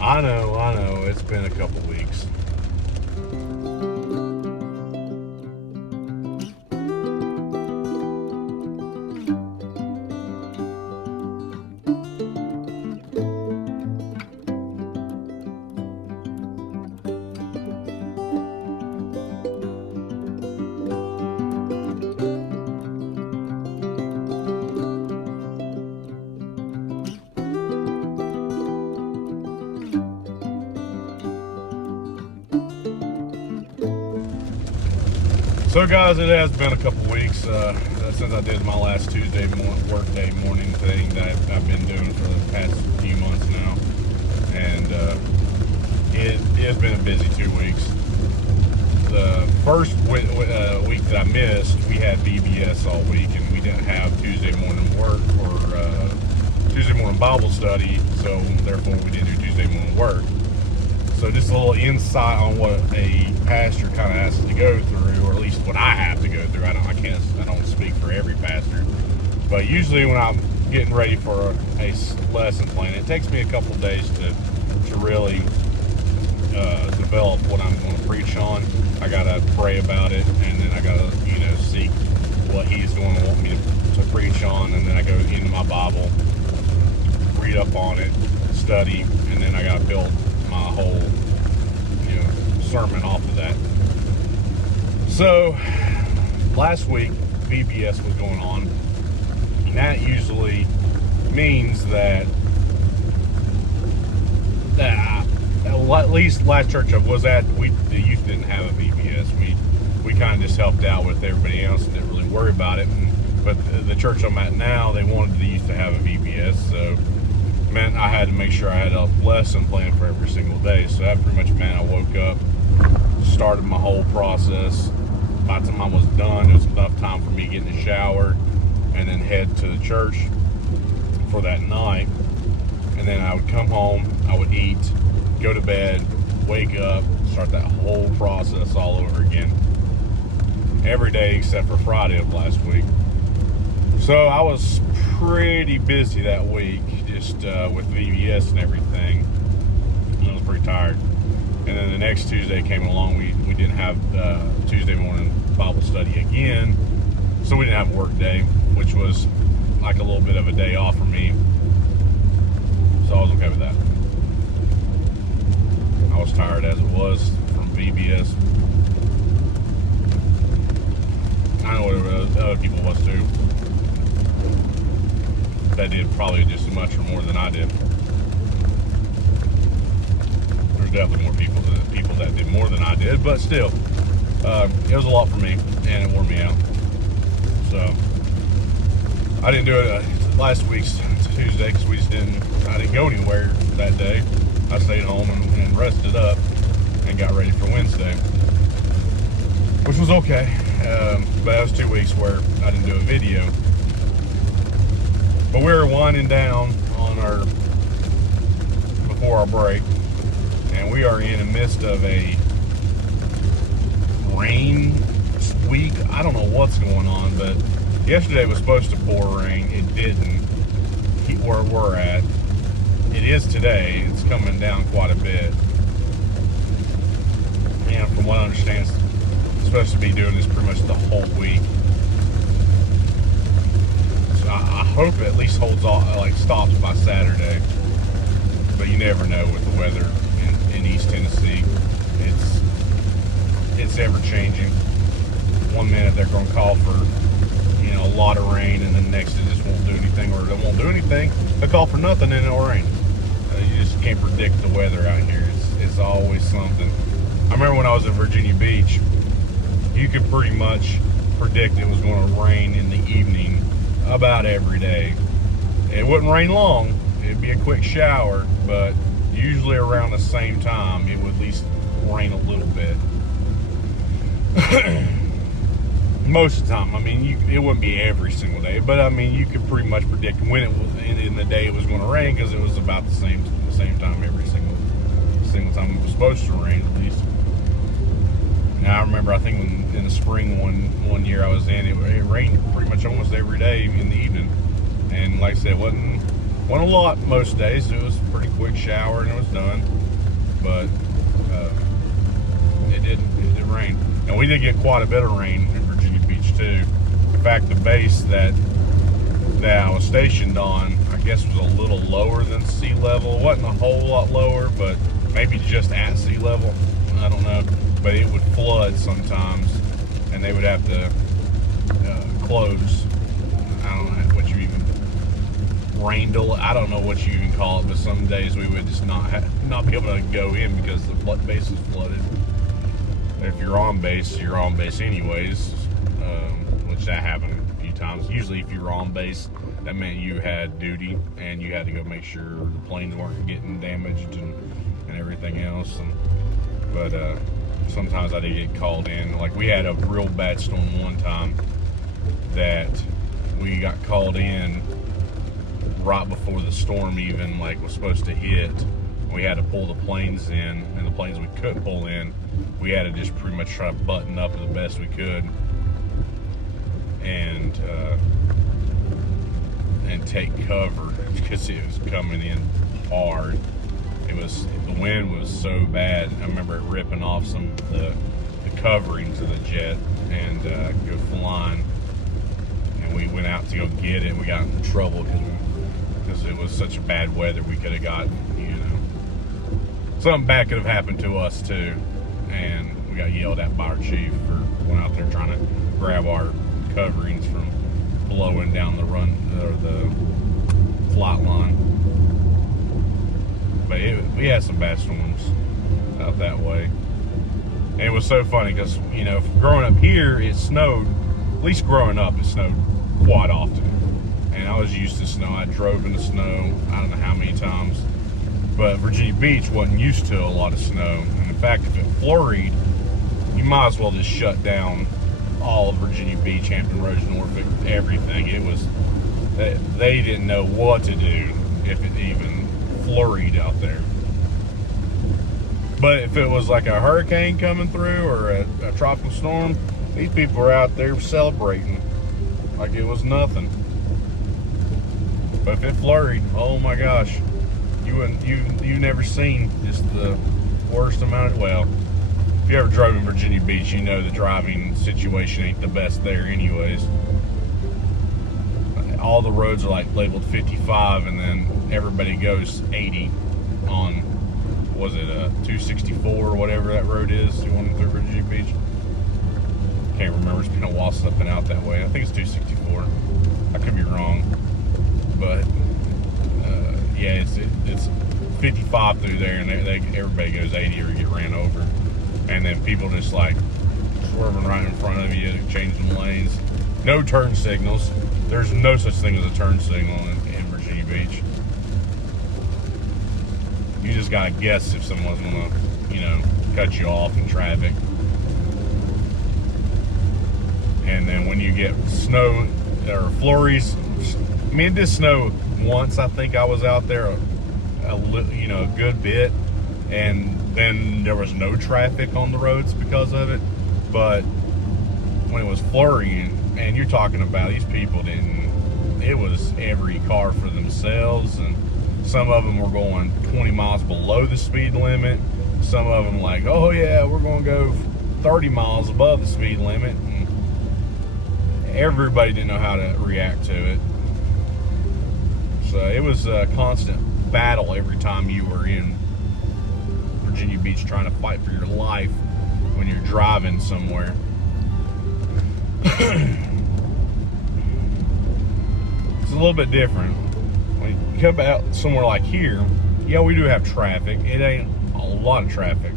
I know. It's been a couple weeks. So guys, it has been a couple weeks since I did my last Tuesday workday morning thing that I've been doing for the past few months now, and it has been a busy 2 weeks. The first week that I missed, we had VBS all week, and we didn't have Tuesday morning work or Tuesday morning Bible study, so therefore we didn't do Tuesday morning work. So just a little insight on what a pastor kind of has to go through, or at least what I have to go through. I don't speak for every pastor, but usually when I'm getting ready for a lesson plan, it takes me a couple of days to really develop what I'm going to preach on. I gotta pray about it, and then I gotta seek what He's going to want me to preach on, and then I go into my Bible, read up on it, study, and then I gotta build my whole sermon off of that. So last week VBS was going on, and that usually means that at least last church I was at, the youth didn't have a VBS. We kind of just helped out with everybody else and didn't really worry about it. But the church I'm at now, they wanted the youth to have a VBS, so meant I had to make sure I had a lesson plan for every single day. So that pretty much meant I woke up, started my whole process. By the time I was done, it was enough time for me to get in the shower and then head to the church for that night. And then I would come home, I would eat, go to bed, wake up, start that whole process all over again. Every day except for Friday of last week. So I was pretty busy that week, just with VBS and everything. I was pretty tired. And then the next Tuesday came along, we didn't have Tuesday morning Bible study again, so we didn't have work day, which was like a little bit of a day off for me. So I was okay with that. I was tired as it was from VBS. I know what other people was too. That did probably just as much or more than I did. There's definitely more people that did more than I did, but still, it was a lot for me, and it wore me out. So I didn't do it last week's Tuesday because I didn't go anywhere that day. I stayed home and rested up and got ready for Wednesday, which was okay. But that was 2 weeks where I didn't do a video. But we were winding down on before our break, and we are in the midst of a rain week. I don't know what's going on, but yesterday was supposed to pour rain. It didn't. Where we're at, it is today. It's coming down quite a bit, and from what I understand, it's supposed to be doing this pretty much the whole week. I hope it at least holds off, stops by Saturday. But you never know with the weather in East Tennessee. It's ever changing. 1 minute they're going to call for a lot of rain, and then next it just won't do anything, or it won't do anything. They call for nothing and it'll rain. You just can't predict the weather out here. It's always something. I remember when I was in Virginia Beach, you could pretty much predict it was going to rain in the evening about every day. It wouldn't rain long. It'd be a quick shower, but usually around the same time it would at least rain a little bit. Most of the time. I mean, it wouldn't be every single day, but I mean, you could pretty much predict when it was in the day it was going to rain, because it was about the same time every single time it was supposed to rain, at least. Now I remember, I think when in the spring one year I was in, it rained pretty much almost every day in the evening, and like I said, it wasn't a lot most days. It was a pretty quick shower and it was done. but it didn't rain. And we did get quite a bit of rain in Virginia Beach too. In fact, the base that I was stationed on, I guess, was a little lower than sea level. It wasn't a whole lot lower, but maybe just at sea level. I don't know. But it would flood sometimes, and they would have to close. I don't know what you even I don't know what you even call it, but some days we would just not be able to go in because the base is flooded. If you're on base, you're on base anyways, which that happened a few times. Usually if you were on base, that meant you had duty and you had to go make sure the planes weren't getting damaged and everything else. But sometimes I did get called in. Like, we had a real bad storm one time that we got called in right before the storm even was supposed to hit. We had to pull the planes in, and the planes we couldn't pull in, we had to just pretty much try to button up the best we could and take cover because it was coming in hard. The wind was so bad. I remember it ripping off some of the coverings of the jet and go flying. And we went out to go get it. We got in trouble because it was such bad weather. We could have gotten, something bad could have happened to us too. And we got yelled at by our chief for going out there trying to grab our coverings from blowing down the flight line. But we had some bad storms out that way. And it was so funny because, growing up here, it snowed. At least growing up, it snowed quite often. And I was used to snow. I drove in the snow, I don't know how many times. But Virginia Beach wasn't used to a lot of snow. And in fact, if it flurried, you might as well just shut down all of Virginia Beach, Hampton Roads, Norfolk, everything. It was, they didn't know what to do if it even flurried out there. But if it was like a hurricane coming through or a tropical storm, these people were out there celebrating like it was nothing. But if it flurried, oh my gosh, you've never seen just the worst amount of, well, if you ever drove in Virginia Beach, you know the driving situation ain't the best there anyways. All the roads are labeled 55, and then everybody goes 80 on, was it a 264 or whatever that road is, going through Virginia Beach? Can't remember. It's been a while since I've been out that way. I think it's 264. I could be wrong, but yeah, it's 55 through there, and everybody goes 80 or get ran over, and then people just swerving right in front of you, changing lanes. No turn signals. There's no such thing as a turn signal in Virginia Beach. You just gotta guess if someone's gonna, cut you off in traffic. And then when you get snow or flurries, it did snow once. I think I was out there a good bit, and then there was no traffic on the roads because of it. But when it was flurrying, and you're talking about these people it was every car for themselves, and some of them were going 20 miles below the speed limit. Some of them oh yeah, we're going to go 30 miles above the speed limit. And everybody didn't know how to react to it. So it was a constant battle every time you were in Virginia Beach trying to fight for your life when you're driving somewhere. It's a little bit different. When you come out somewhere like here, yeah, we do have traffic. It ain't a lot of traffic.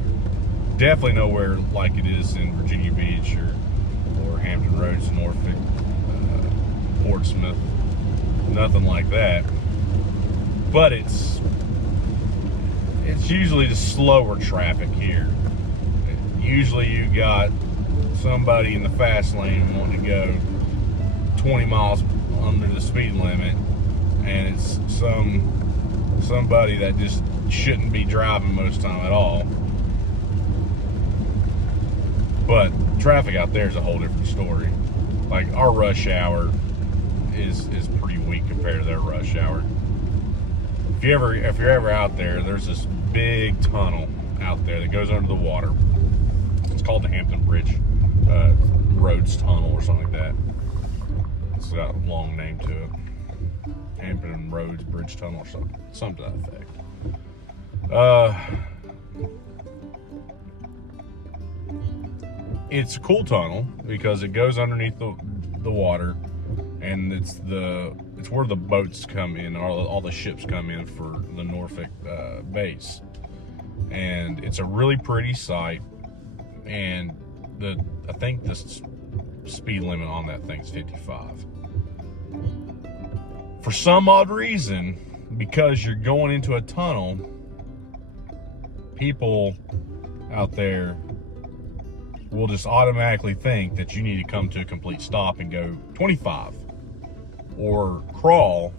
Definitely nowhere like it is in Virginia Beach or Hampton Roads, Norfolk, Portsmouth. Nothing like that. But it's usually the slower traffic here. Usually you got somebody in the fast lane wanting to go 20 miles under the speed limit, and it's somebody that just shouldn't be driving most time at all. But traffic out there is a whole different story. Our rush hour is pretty weak compared to their rush hour. If you're ever out there, there's this big tunnel out there that goes under the water. It's called the Hampton Bridge Roads Tunnel or something like that. It's got a long name to it. Hampton Roads Bridge Tunnel or something to that effect. It's a cool tunnel because it goes underneath the water, and it's where the boats come in, all the ships come in for the Norfolk base, and it's a really pretty sight. And I think the speed limit on that thing's 55. For some odd reason, because you're going into a tunnel, people out there will just automatically think that you need to come to a complete stop and go 25 or crawl.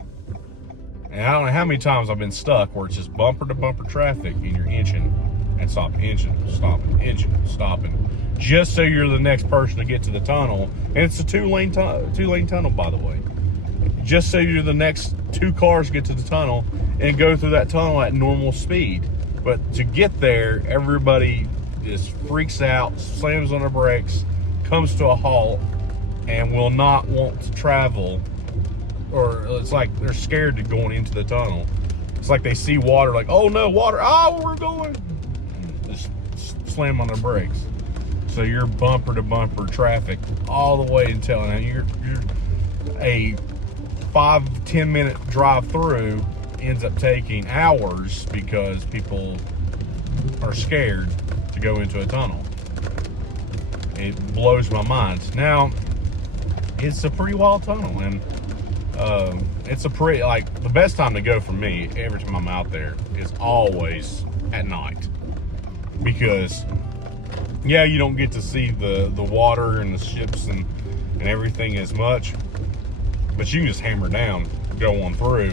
And I don't know how many times I've been stuck where it's just bumper to bumper traffic and you're inching and stopping, inching, stopping, just so you're the next person to get to the tunnel. And it's a two-lane tunnel, by the way. Just so you're the next two cars get to the tunnel and go through that tunnel at normal speed. But to get there, everybody just freaks out, slams on their brakes, comes to a halt, and will not want to travel. Or it's like they're scared to going into the tunnel. It's like they see water, like, oh no, water, oh, we're going. Just slam on their brakes. So you're bumper to bumper traffic all the way until now. You're a 5-10 minute drive through ends up taking hours because people are scared to go into a tunnel. It blows my mind. Now, it's a pretty wild tunnel, and it's a pretty, like, the best time to go for me every time I'm out there is always at night, because yeah, you don't get to see the water and the ships and everything as much, but you can just hammer down, go on through,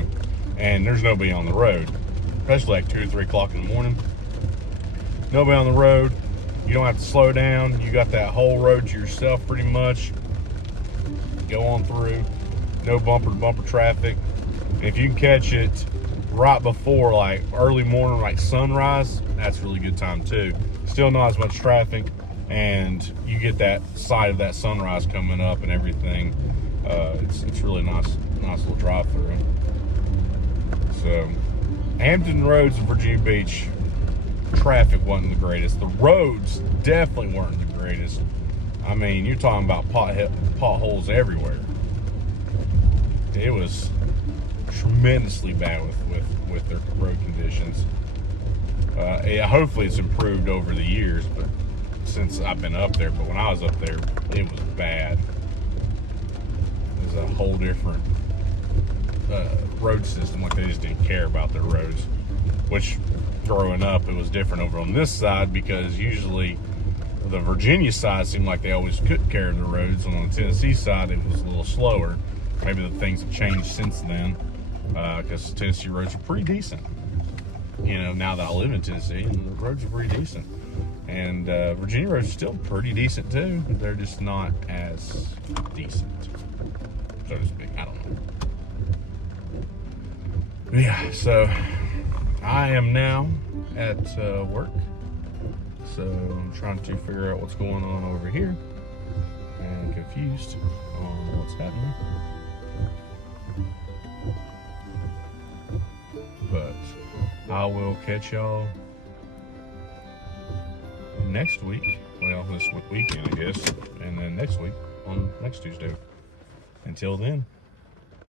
and there's nobody on the road, especially like 2 or 3 o'clock in the morning. Nobody on the road. You don't have to slow down. You got that whole road to yourself pretty much. Go on through. No bumper to bumper traffic. And if you can catch it right before, like, early morning, like sunrise, that's a really good time too. Still not as much traffic, and you get that sight of that sunrise coming up and everything. It's really nice little drive through. So, Hampton Roads and Virginia Beach, traffic wasn't the greatest. The roads definitely weren't the greatest. I mean, you're talking about potholes everywhere. It was tremendously bad with their road conditions. Hopefully it's improved over the years, but since I've been up there. But when I was up there, it was bad. It was a whole different road system. Like, they just didn't care about their roads, which, growing up, it was different over on this side, because usually the Virginia side seemed like they always took care of the roads, and on the Tennessee side it was a little slower. Maybe the things have changed since then, because Tennessee roads are pretty decent. You know, now that I live in Tennessee, and the roads are pretty decent. And Virginia roads are still pretty decent too. They're just not as decent, so to speak. I don't know. Yeah, so I am now at work. So I'm trying to figure out what's going on over here, and confused on what's happening. But I will catch y'all next week. Well, this weekend, I guess. And then next week on next Tuesday. Until then.